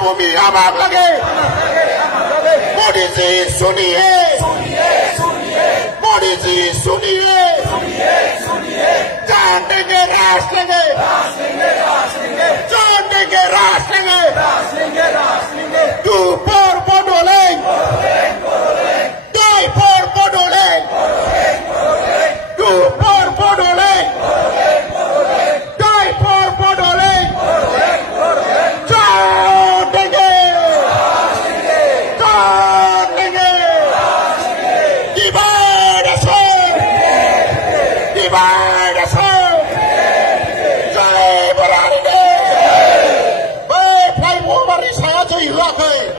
भूमि आग लगे मोदी जी सुनिए मोदी जी सुनिए जान देंगे राष्ट्र लेंगे जान देंगे राष्ट्र लेंगे टू फॉर बोडोलैंड die for Bodoland टू फॉर Bodoland die for Bodoland Bye.